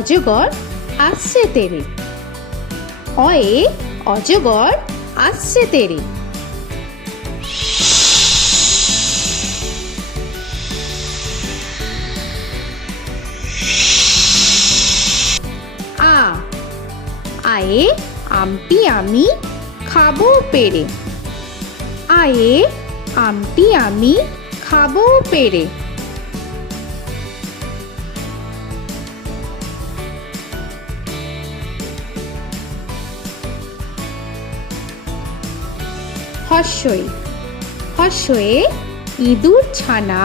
অজগর আসছে তেরে। অয়ে অজগর আসছে তেরে। আ আয়ে আমটি আমি খাবো পেরে। আয়ে আমটি আমি খাবো পেরে। হর্ষই হর্ষয়ে ইঁদুর ছানা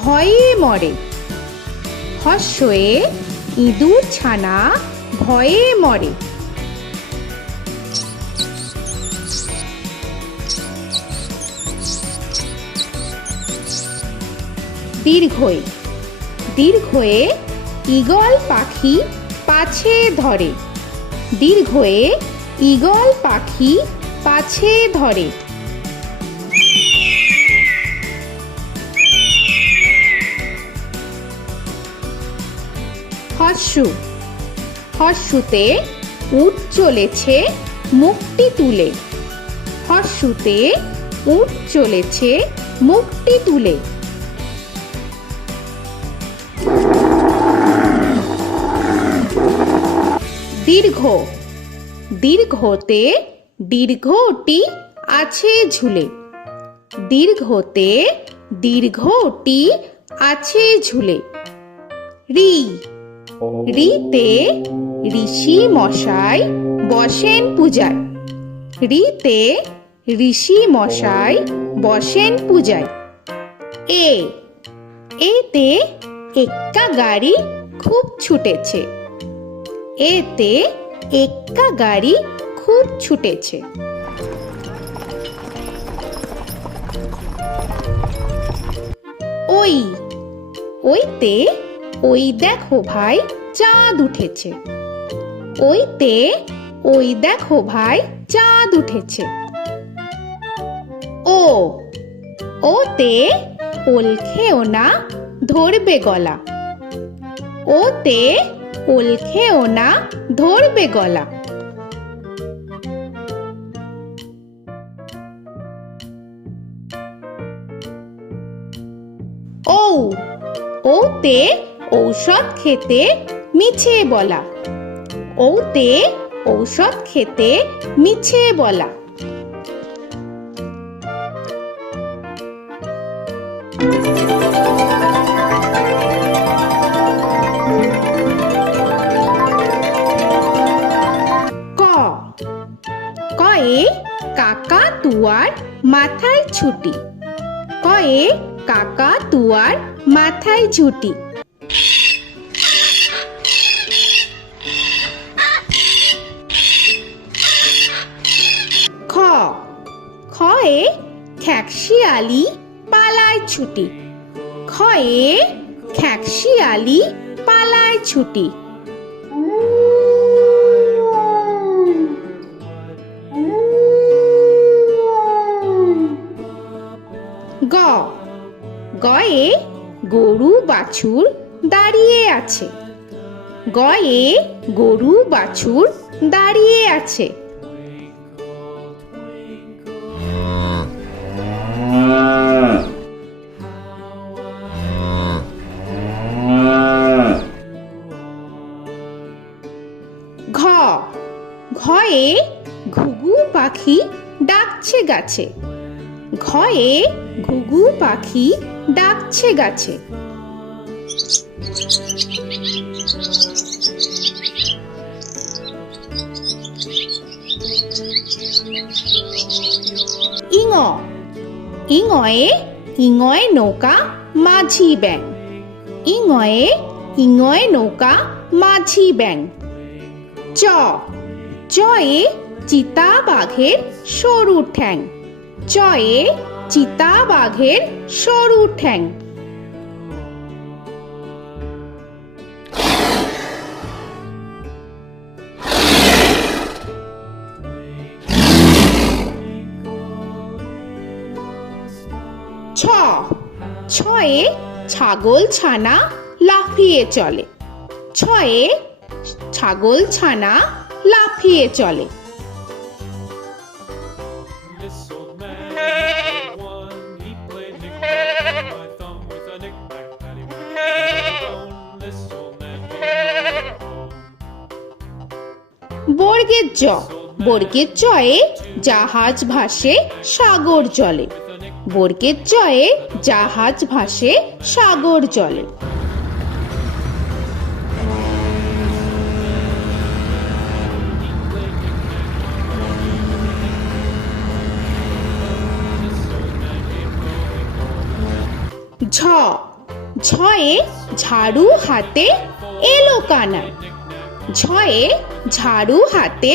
ভয়ে মরে। হর্ষয়ে ইঁদুর ছানা ভয়ে মরে। দীর্ঘই দীর্ঘয়ে ঈগল পাখি পাছে ধরে। দীর্ঘয়ে ঈগল পাখি পাছে ধরে। হর্ষু হর্ষুতে উট চলেছে মুখটি তুলে। হর্ষুতে উট চলেছে মুখটি তুলে। দীর্ঘ দীর্ঘতে দীর্ঘটি আছে ঝুলে। দীর্ঘতে দীর্ঘটি আছে ঝুলে। রি রিতে ঋষি মশাই বসেন পূজায়। রিতে ঋষি মশাই বসেন পূজায়। এ এতে এক্কা গাড়ি খুব ছুটেছে। এতে এক্কা গাড়ি খুব ছুটেছে। ওই ওইতে ওই দেখো ভাই চাঁদ উঠেছে। ওইতে ওই দেখো ভাই চাঁদ উঠেছে। ও ওতে ওল খেও না ধরবে গলা। ওতে ওল খেও না ধরবে গলা। ঔ ওতে ঔষধ খেতে মিছে বলা। ওতে ঔষধ খেতে মিছে বলা। ক কয়ে কাকা তুয়ার মাথায় ছুটি। কয়ে কাকা তুয়ার মাথায় ঝুটি। খ খয়ে খ্যাকশিয়ালি পালায় ছুটি। খয়ে খ্যাকশিয়ালি পালায় ছুটি। গ গয়ে গরু বাছুর দাঁড়িয়ে আছে। গয়ে গরু বাছুর দাঁড়িয়ে আছে। ঘ ঘয়ে ঘুঘু পাখি ডাকছে গাছে। ঘয়ে ঘুঘু পাখি ডাকছে গাছে। ইঙ ইঙয়ে ইঙয়ে নৌকা মাঝি ব্যাং। ইঙয়ে ইঙয়ে নৌকা মাঝি ব্যাং। চ চয়ে চিতা বাঘের সরু ঠ্যাং। চয়ে চিতা বাঘের সরু ঠ্যাং। ছ ছয়ে ছাগল ছানা লাফিয়ে চলে। ছয়ে ছাগল ছানা লাফিয়ে চলে। This old man had one. He played knick-knack, my thumb with a knick-knack, paddywhack, this old man came home. বর্গের জ, বর্গের জয়ে জাহাজ ভাসে সাগর জলে। বর্গের জয়ে জাহাজ ভাসে সাগর জলে। ঝ, ঝয়ে ঝাড়ু হাতে এলো কানাই। ঝয়ে ঝাড়ু হাতে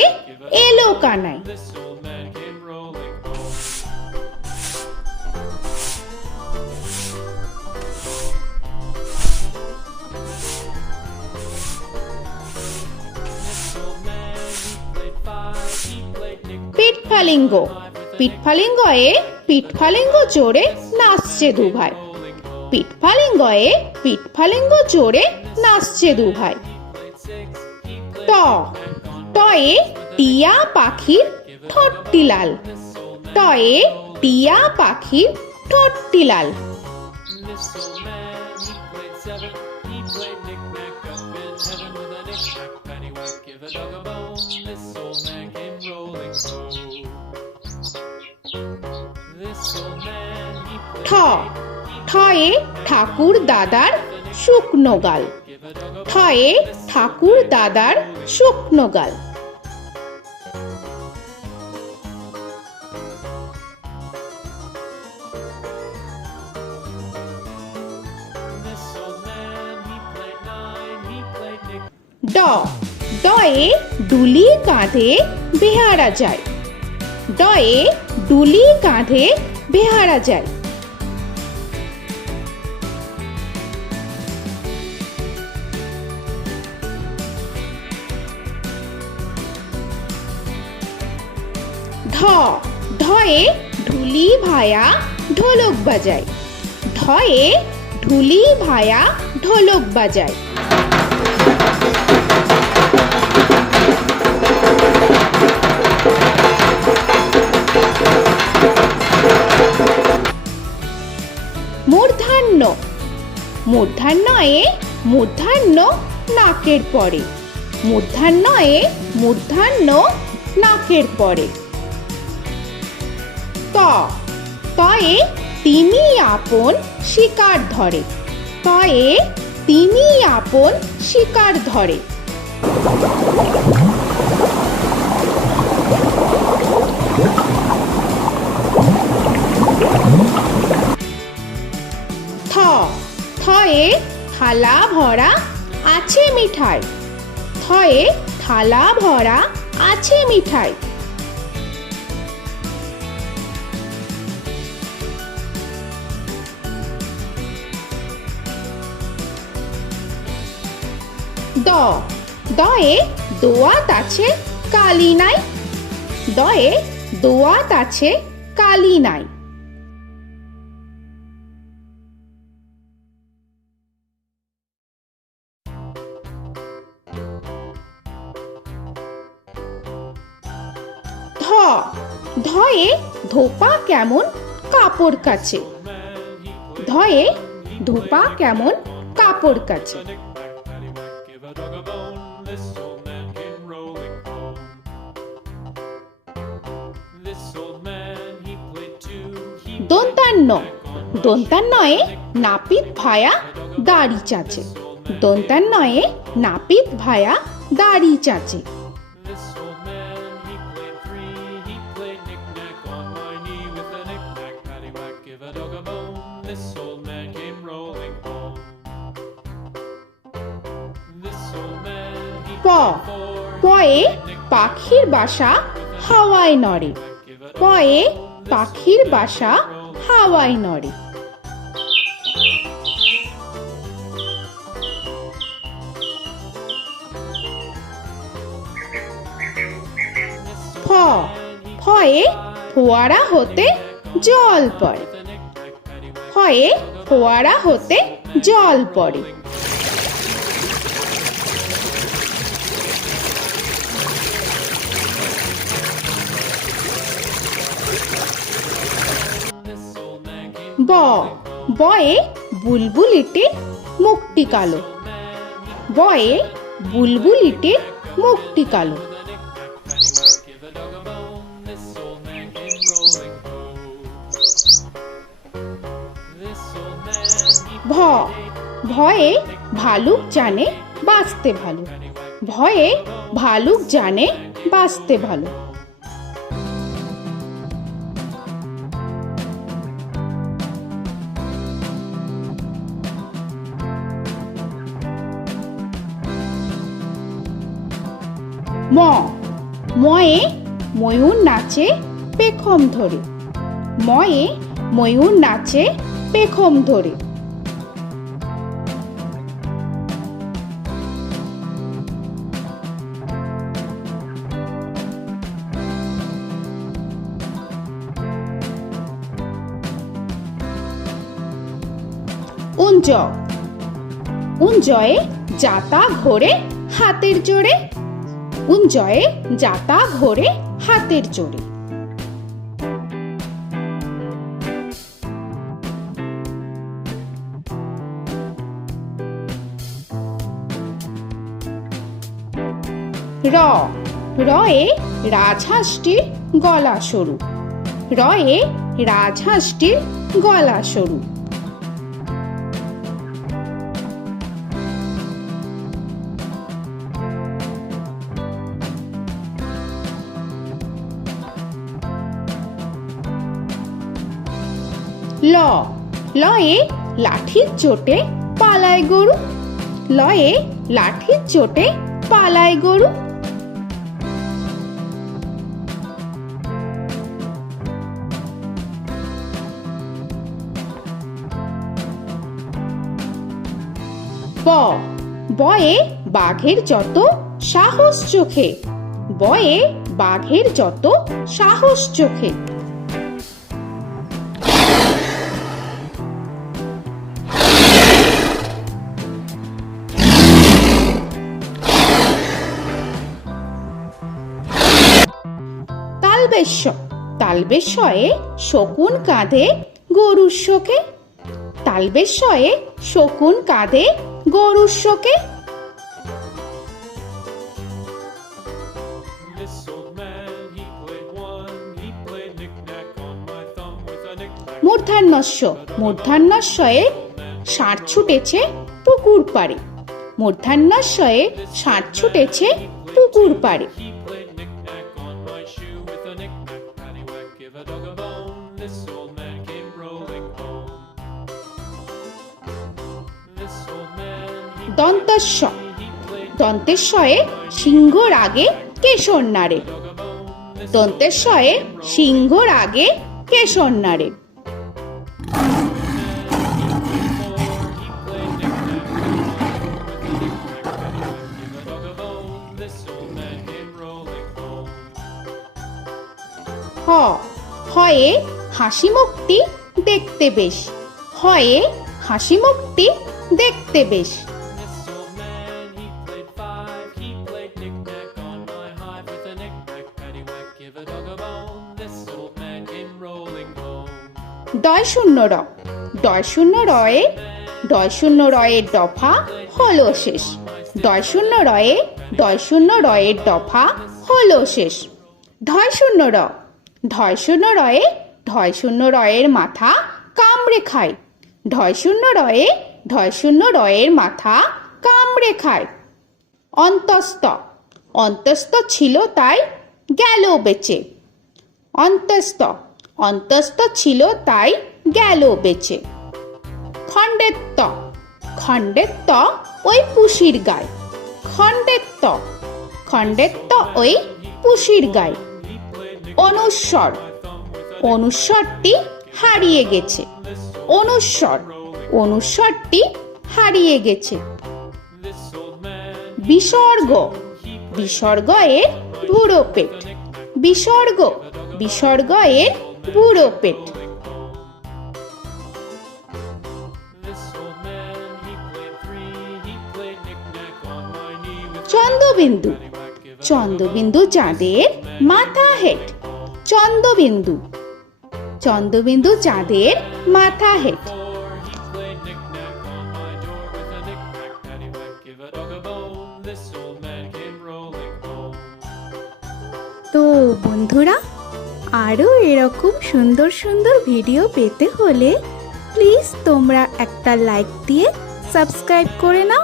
এলো Kanai. This old man came rolling home. This old man, he played five. He played knick-knack. পিঠফালিঙ্গ, পিঠফালিঙ্গয়ে পিঠফালিঙ্গ জোরে নাচছে দুভাই। পিঠফালিঙ্গয়ে পিঠফালিঙ্গ জোরে নাচছে দুভাই। ট, টয়ে টিয়া পাখির ঠোঁটটি লাল। টয়ে টিয়া পাখির ঠোঁটটি লাল। This old man, he played seven. He played knick-knack up in heaven with a knick-knack, paddywhack, give a dog a bone. This old man came rolling home. This old man, he ঠ, played ঠয়ে ঠাকুর দাদার শুকনো গাল। give a dog a ঠয়ে ঠাকুর দাদার শুকনো গাল। This old man, he played nine. He played knick. ড, ডয়ে ডুলি কাঁধে বেহারা যায়। ডয়ে ডুলি কাঁধে বেহারা যায়। ঢ, ঢয়ে ঢুলি ভায়া ঢোলক বাজায়। ঢয়ে ঢুলি ভায়া ঢোলক বাজায়। মূর্ধন্য, মূর্ধন্যয়ে মূর্ধন্য নাকের পরে। মূর্ধন্যয়ে মূর্ধন্য নাকের পরে। ত, তয়ে তিনি আপন শিকার ধরে। তয়ে তিনি আপন শিকার ধরে। থ, থয়ে থালা ভরা আছে মিঠাই। থয়ে থালা ভরা আছে মিঠাই। দ, দয়ে দোয়াত আছে কালি নাই। দয়ে দোয়াত আছে কালি নাই। ধ, ধয়ে ধোপা কেমন কাপড় কাচে। ধয়ে ধোপা কেমন কাপড় কাচে। Knick-knack, paddywhack, give a dog a bone. This old man came rolling home. This old man, he played two. He দন্তান্ন, দন্তান্নয়ে নাপিত ভায়া দাড়ি চাচে। দন্তান্নয়ে নাপিত ভায়া দাড়ি চাচে। This old man, he played three. He played knick-knack on my knee with a knick-knack, paddywhack, give a dog a bone. This old man came rolling home. This old man, he প, played four. পয়ে পাখির বাসা হাওয়ায় নড়ে। পয়ে পাখির বাসা হাওয়ায় নড়ে। ফ, ফয়ে ফোয়ারা হতে জল পড়ে। ফয়ে ফোয়ারা হতে জল পড়ে। ব বয়ে বুলবুলিটির মুখটি কালো। বয়ে বুলবুলিটির মুখটি কালো। Give a dog a bone, this old man came rolling home. This old man, he ভ ভয়ে ভালুক জানে বাঁচতে ভালো। ভয়ে ভালুক জানে বাঁচতে ভালো। ম ময়ে ময়ূর নাচে পেখম ধরে। ময়ে ময়ূর নাচে পেখম ধরে। উঞ্জ উঞ্জয়ে যাতা ঘোরে হাতের জোরে। উঞ্জয়ে যাতা ঘোরে হাতের জোরে। র রয়ে রাজহাঁসটির গলা সরু। রয়ে রাজহাঁসটির গলা সরু। ল লয়ে লাঠির চোটে পালায় গরু। লয়ে লাঠির চোটে পালায় গরু। ব বয়ে বাঘের যত সাহস চোখে। বয়ে বাঘের যত সাহস চোখে। তালবেশ্য তালবেশ্যয়ে শকুন কাঁধে গরুর শোকে। তালবেশ্যয়ে শকুন কাঁধে গরুর শোকে। This old man, he played one, he played knick-knack on my thumb with a knick-knack. মূর্ধন্যস্য মূর্ধন্যস্বয়ে ষাঁড় ছুটেছে পুকুর পাড়ে। মূর্ধন্যস্বয়ে ষাঁড় ছুটেছে পুকুর পাড়ে। He played knick-knack on my shoe with a knick-knack, paddywhack, give a dog a bone. This old man came rolling home. This old man, he দন্তস্ব played দন্তেশ্বয়ে সিংহর আগে কেশর নাড়ে। dog a bone. This দন্তেশ্বয়ে সিংহর আগে কেশর নাড়ে। he played knick-knack on my with a knick-knack, paddywhack, give a dog a bone. This old man came rolling home. হ হয়ে হাসি মুখটি দেখতে বেশ। হয়ে হাসি মুখটি দেখতে বেশ। This old man, he played five, he played knick-knack on my hive with a knick-knack, paddywhack, give a dog a bone. This old man came rolling home. ডয় শূন্য র ডয় শূন্য রয়ে ডয় শূন্য রয়ের দফা হলো শেষ। ডয় শূন্য রয়ে ডয় শূন্য রয়ের দফা হলো শেষ। ঢয় শূন্য র ঢয় শূন্য রয়ে ঢয় শূন্য রয়ের মাথা কামড়ে খায়। ঢয় শূন্য রয়ে ঢয় শূন্য রয়ের মাথা কামড়ে খায়। অন্তস্থ অন্তস্থ ছিল তাই গেল বেঁচে। অন্তস্থ অন্তস্থ ছিল তাই গেল বেঁচে। খণ্ডেত্ব খণ্ডেত্ব ওই পুষির গায়। খণ্ডেত্ব খণ্ডেত্ব ওই পুষির গায়। অনুস্বর অনুস্বরটি হারিয়ে গেছে। অনুস্বর অনুস্বরটি হারিয়ে গেছে। This old man, বিসর্গ বিসর্গ এর বুড়ো পেট। বিসর্গ বিসর্গ এর বুড়ো পেট। this old man, he played three, he played knick-knack on my knee with Chandrabindu paddywhack, give a Chandrabindu চাঁদের মাথা হেট। চন্দ্রবিন্দু চন্দ্রবিন্দু চাঁদের মাথা head. Before he played knick-knack on my door with a knick-knack, paddywhack, give a dog a bone. This old man came rolling home. তো বন্ধুরা, আরও এরকম সুন্দর সুন্দর ভিডিও পেতে হলে প্লিজ তোমরা একটা লাইক দিয়ে সাবস্ক্রাইব করে নাও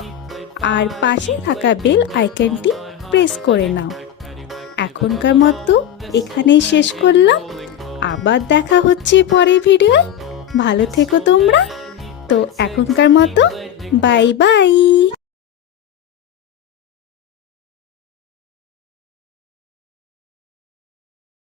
আর পাশে থাকা বেল আইকনটি প্রেস করে নাও। এখনকার মতো এখানেই শেষ করলাম, আবার দেখা হচ্ছে পরের ভিডিও। ভালো থেকো তোমরা। তো এখনকার মতো বাই বাই।